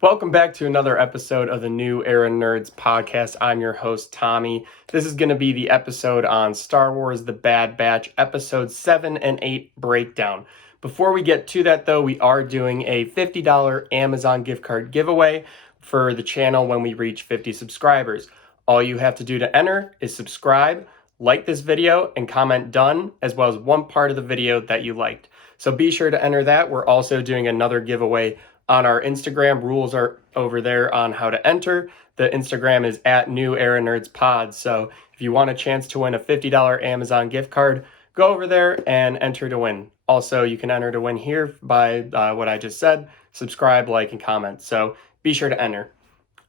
Welcome back to another episode of the New Era Nerds podcast. I'm your host, Tommy. This is going to be the episode on Star Wars The Bad Batch, episodes 7 and 8 breakdown. Before we get to that, though, we are doing a $50 Amazon gift card giveaway for the channel when we reach 50 subscribers. All you have to do to enter is subscribe, like this video, and comment done, as well as one part of the video that you liked. So be sure to enter that. We're also doing another giveaway on our Instagram. Rules are over there on how to enter. The Instagram is at New Era Nerds Pod. So if you want a chance to win a $50 Amazon gift card, go over there and enter to win. Also, you can enter to win here by what I just said. Subscribe, like, and comment. So be sure to enter.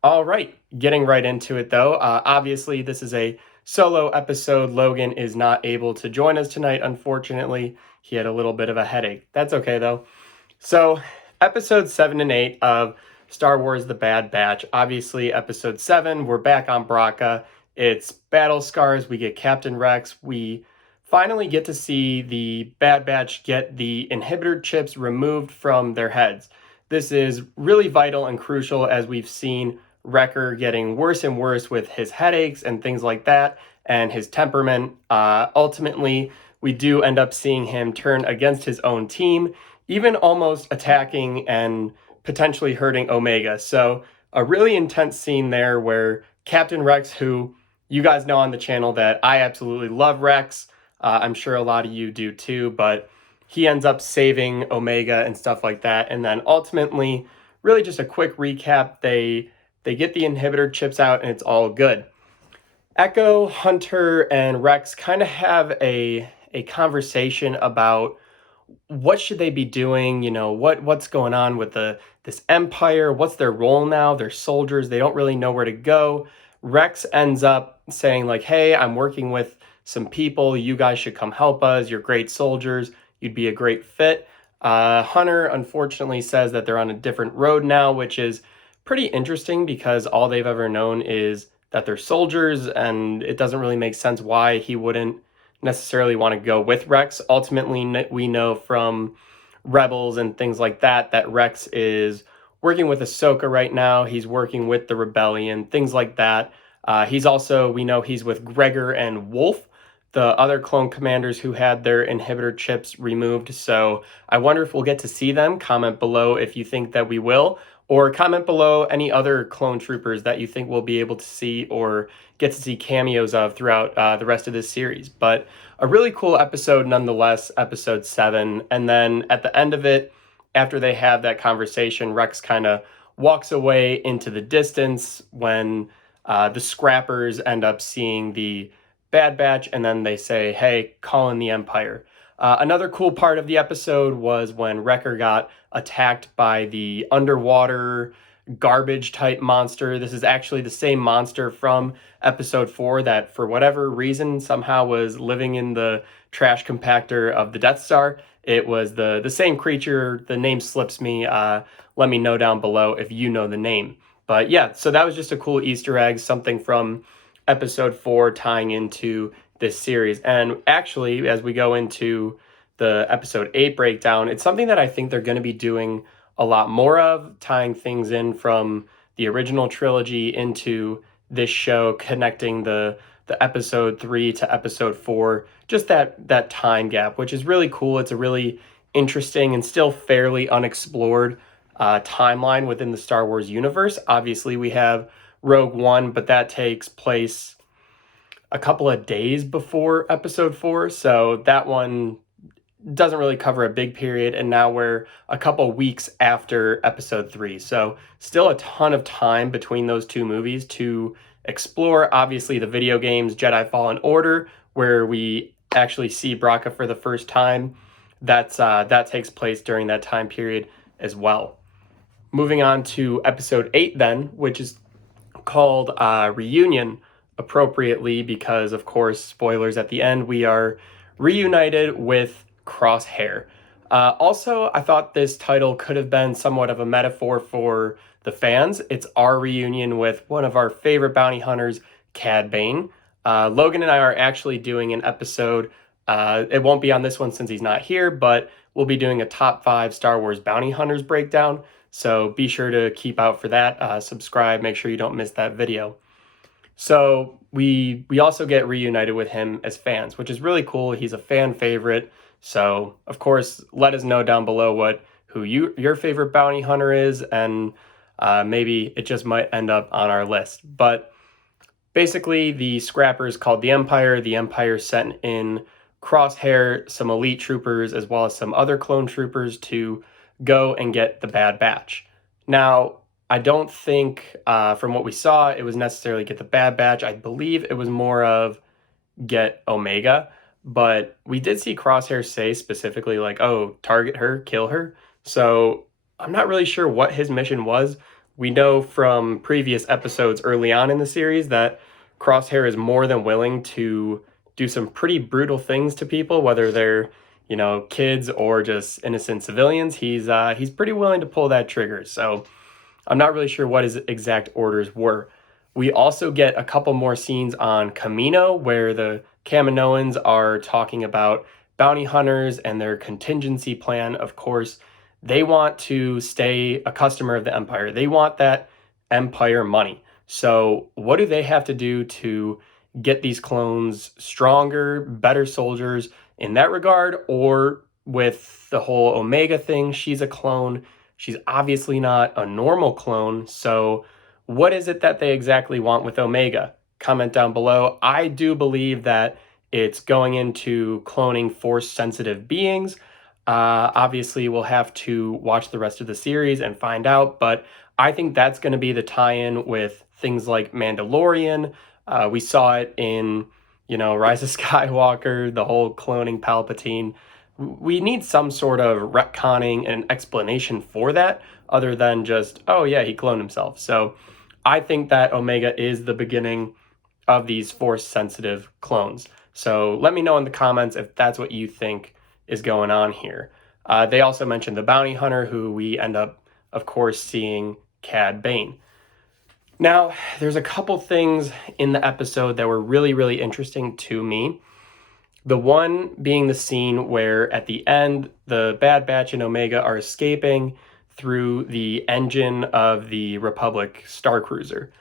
All right, getting right into it though. Obviously, this is a solo episode. Logan is not able to join us tonight, unfortunately. He had a little bit of a headache. That's okay though. So, episodes 7 and 8 of Star Wars The Bad Batch. Obviously, episode 7, we're back on Braca. It's battle scars. We get Captain Rex. We finally get to see the Bad Batch get the inhibitor chips removed from their heads. This is really vital and crucial as we've seen Wrecker getting worse and worse with his headaches and things like that, and his temperament. Ultimately, we do end up seeing him turn against his own team, even almost attacking and potentially hurting Omega. So a really intense scene there where Captain Rex, who you guys know on the channel that I absolutely love Rex, I'm sure a lot of you do too, but he ends up saving Omega and stuff like that. And then ultimately, really just a quick recap, they get the inhibitor chips out and it's all good. Echo, Hunter, and Rex kind of have a conversation about what should they be doing, what's going on with this empire, what's their role now. They're soldiers, they don't really know where to go. Rex ends up saying like, hey, I'm working with some people, you guys should come help us, you're great soldiers, you'd be a great fit. Hunter unfortunately says that they're on a different road now, which is pretty interesting because all they've ever known is that they're soldiers, and it doesn't really make sense why he wouldn't necessarily want to go with Rex. Ultimately, we know from Rebels and things like that Rex is working with Ahsoka right now. He's working with the Rebellion, things like that. We know he's with Gregor and Wolf, the other clone commanders who had their inhibitor chips removed. So I wonder if we'll get to see them. Comment below if you think that we will, or comment below any other clone troopers that you think we'll be able to see or get to see cameos of throughout the rest of this series. But a really cool episode nonetheless, episode 7. And then at the end of it, after they have that conversation, Rex kind of walks away into the distance when the scrappers end up seeing the Bad Batch, and then they say, hey, call in the Empire. Another cool part of the episode was when Wrecker got attacked by the underwater garbage type monster. This is actually the same monster from episode 4 that for whatever reason somehow was living in the trash compactor of the Death Star. It was the same creature. The name slips me. Let me know down below if you know the name. But yeah, so that was just a cool Easter egg, something from episode 4 tying into this series. And actually, as we go into the episode 8 breakdown, it's something that I think they're going to be doing a lot more of, tying things in from the original trilogy into this show, connecting the episode 3 to episode 4, just that time gap, which is really cool. It's a really interesting and still fairly unexplored timeline within the Star Wars universe. Obviously, we have Rogue One, but that takes place a couple of days before episode 4, so that one doesn't really cover a big period, and now we're a couple weeks after episode 3, so still a ton of time between those two movies to explore. Obviously, the video games Jedi Fallen Order, where we actually see Braca for the first time, that takes place during that time period as well. Moving on to episode 8 then, which is called Reunion, appropriately because, of course, spoilers at the end, we are reunited with Crosshair. Also, I thought this title could have been somewhat of a metaphor for the fans. It's our reunion with one of our favorite bounty hunters, Kad Bane. Logan and I are actually doing an episode. It won't be on this one since he's not here, but we'll be doing a top 5 Star Wars bounty hunters breakdown. So be sure to keep out for that. Subscribe, make sure you don't miss that video. So we also get reunited with him as fans, which is really cool. He's a fan favorite. So of course, let us know down below who your favorite bounty hunter is, and maybe it just might end up on our list. But basically, the scrappers called the Empire. The Empire sent in Crosshair, some elite troopers, as well as some other clone troopers to go and get the Bad Batch. Now, I don't think, from what we saw, it was necessarily get the Bad Batch. I believe it was more of get Omega. But we did see Crosshair say specifically, like, oh, target her, kill her. So I'm not really sure what his mission was. We know from previous episodes early on in the series that Crosshair is more than willing to do some pretty brutal things to people, whether they're, kids or just innocent civilians. He's pretty willing to pull that trigger. So I'm not really sure what his exact orders were. We also get a couple more scenes on Kamino where the Kaminoans are talking about bounty hunters and their contingency plan. Of course, they want to stay a customer of the Empire. They want that Empire money. So what do they have to do to get these clones stronger, better soldiers in that regard? Or with the whole Omega thing, she's a clone. She's obviously not a normal clone. So what is it that they exactly want with Omega? Comment down below. I do believe that it's going into cloning force-sensitive beings. Obviously, we'll have to watch the rest of the series and find out, but I think that's going to be the tie-in with things like Mandalorian. We saw it in, Rise of Skywalker, the whole cloning Palpatine. We need some sort of retconning and explanation for that other than just, oh yeah, he cloned himself. So I think that Omega is the beginning of these force-sensitive clones. So let me know in the comments if that's what you think is going on here. They also mentioned the bounty hunter, who we end up, of course, seeing Kad Bane. Now, there's a couple things in the episode that were really, really interesting to me. The one being the scene where at the end, the Bad Batch and Omega are escaping through the engine of the Republic Star Cruiser.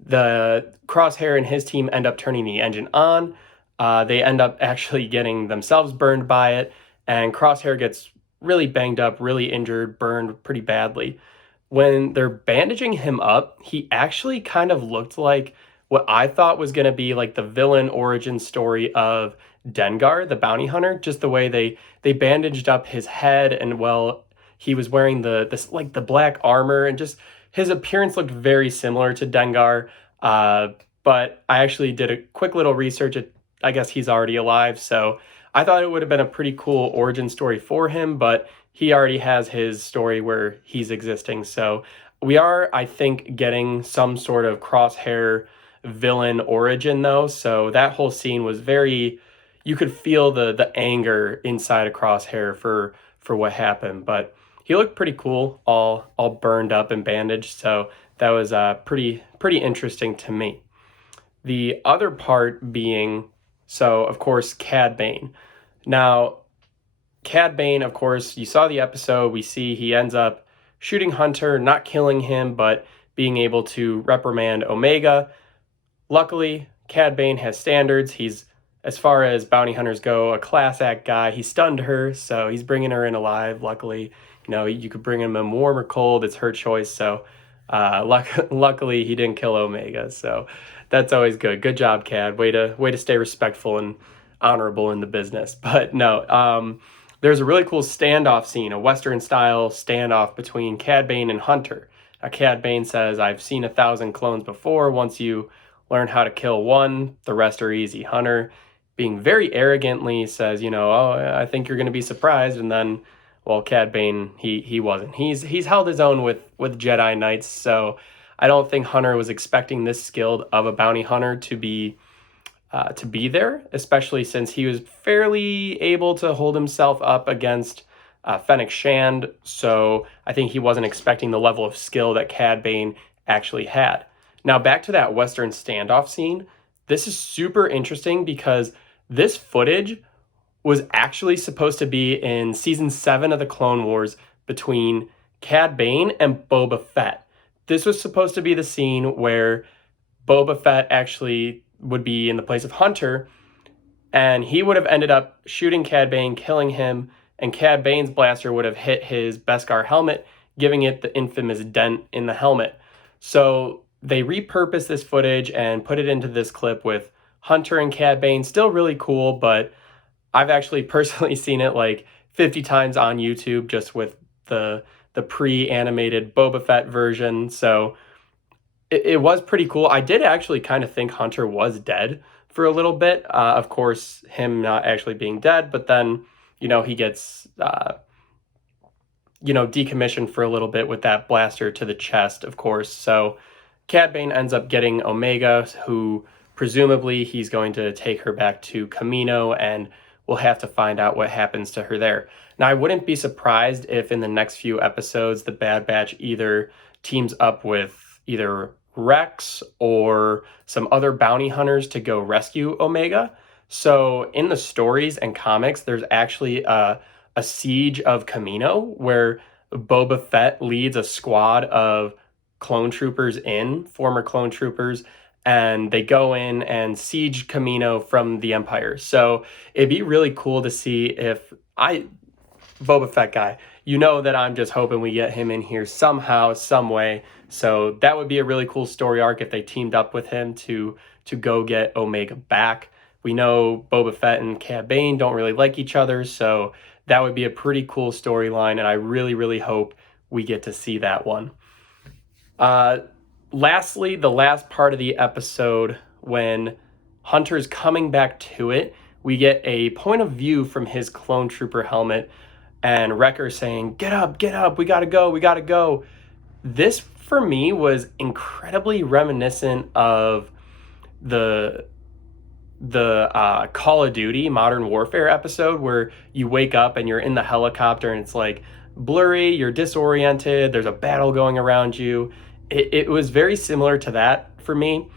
The Crosshair and his team end up turning the engine on. They end up actually getting themselves burned by it, and Crosshair gets really banged up, really injured, burned pretty badly. When they're bandaging him up, he actually kind of looked like what I thought was going to be like the villain origin story of Dengar, the bounty hunter, just the way they bandaged up his head, and he was wearing the black armor, and just his appearance looked very similar to Dengar. But I actually did a quick little research. I guess he's already alive, so I thought it would have been a pretty cool origin story for him, but he already has his story where he's existing. So we are, I think, getting some sort of Crosshair villain origin, though. So that whole scene was you could feel the anger inside of Crosshair for what happened. But he looked pretty cool, all burned up and bandaged. So that was pretty interesting to me. The other part being, so of course, Kad Bane. Now, Kad Bane, of course, you saw the episode. We see he ends up shooting Hunter, not killing him, but being able to reprimand Omega. Luckily, Kad Bane has standards. He's, as far as bounty hunters go, a class act guy. He stunned her, so he's bringing her in alive. Luckily, you could bring him in warm or cold. It's her choice. So luckily, he didn't kill Omega. So that's always good. Good job, Kad. Way to stay respectful and honorable in the business. But no, there's a really cool standoff scene, a Western-style standoff between Kad Bane and Hunter. Kad Bane says, "I've seen 1,000 clones before. Once you learn how to kill one, the rest are easy." Hunter, being very arrogantly, says, "Oh, I think you're going to be surprised." And then, well, Kad Bane, he wasn't. He's held his own with Jedi Knights, so I don't think Hunter was expecting this skilled of a bounty hunter to be there, especially since he was fairly able to hold himself up against Fennec Shand. So I think he wasn't expecting the level of skill that Kad Bane actually had. Now, back to that Western standoff scene. This is super interesting because this footage was actually supposed to be in season 7 of the Clone Wars between Cad Bane and Boba Fett. This was supposed to be the scene where Boba Fett actually would be in the place of Hunter, and he would have ended up shooting Cad Bane, killing him, and Cad Bane's blaster would have hit his Beskar helmet, giving it the infamous dent in the helmet. So they repurposed this footage and put it into this clip with Hunter and Cad Bane. Still really cool, but I've actually personally seen it like 50 times on YouTube just with the pre-animated Boba Fett version. So it was pretty cool. I did actually kind of think Hunter was dead for a little bit. Of course, him not actually being dead, but then, he gets, decommissioned for a little bit with that blaster to the chest, of course. So Cad Bane ends up getting Omega, who presumably he's going to take her back to Kamino, and we'll have to find out what happens to her there. Now, I wouldn't be surprised if in the next few episodes, the Bad Batch either teams up with either Rex or some other bounty hunters to go rescue Omega. So in the stories and comics, there's actually a siege of Kamino where Boba Fett leads a squad of clone troopers former clone troopers, and they go in and siege Kamino from the Empire. So it'd be really cool to see if Boba Fett guy, that I'm just hoping we get him in here somehow, some way. So that would be a really cool story arc if they teamed up with him to go get Omega back. We know Boba Fett and Cad Bane don't really like each other, so that would be a pretty cool storyline, and I really, really hope we get to see that one. Lastly, the last part of the episode, when Hunter's coming back to it, we get a point of view from his clone trooper helmet, and Wrecker saying, get up, we gotta go. This, for me, was incredibly reminiscent of the Call of Duty Modern Warfare episode where you wake up and you're in the helicopter and it's like blurry, you're disoriented, there's a battle going around you. It was very similar to that for me,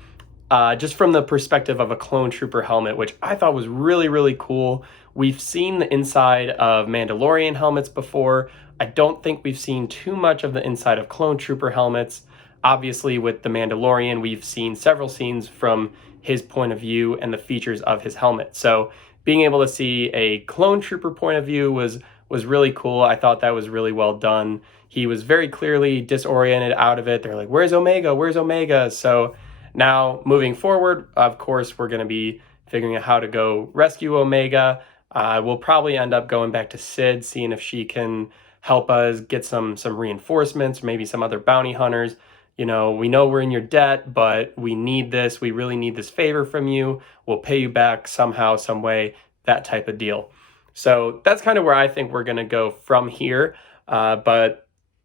just from the perspective of a clone trooper helmet, which I thought was really, really cool. We've seen the inside of Mandalorian helmets before. I don't think we've seen too much of the inside of clone trooper helmets. Obviously, with the Mandalorian, we've seen several scenes from his point of view and the features of his helmet. So being able to see a clone trooper point of view was really cool. I thought that was really well done. He was very clearly disoriented out of it. They're like, where's Omega? So now moving forward, of course, we're going to be figuring out how to go rescue Omega. We'll probably end up going back to Sid, seeing if she can help us get some reinforcements, maybe some other bounty hunters. We know we're in your debt, but we need this. We really need this favor from you. We'll pay you back somehow, some way, that type of deal. So that's kind of where I think we're going to go from here. But,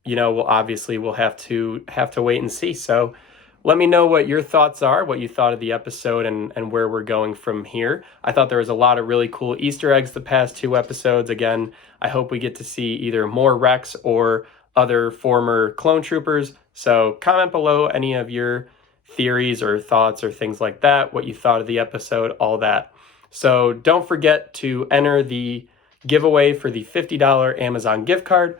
we'll have to wait and see. So let me know what your thoughts are, what you thought of the episode, and where we're going from here. I thought there was a lot of really cool Easter eggs the past 2 episodes. Again, I hope we get to see either more Rex or other former clone troopers. So comment below any of your theories or thoughts or things like that, what you thought of the episode, all that. So don't forget to enter the giveaway for the $50 Amazon gift card.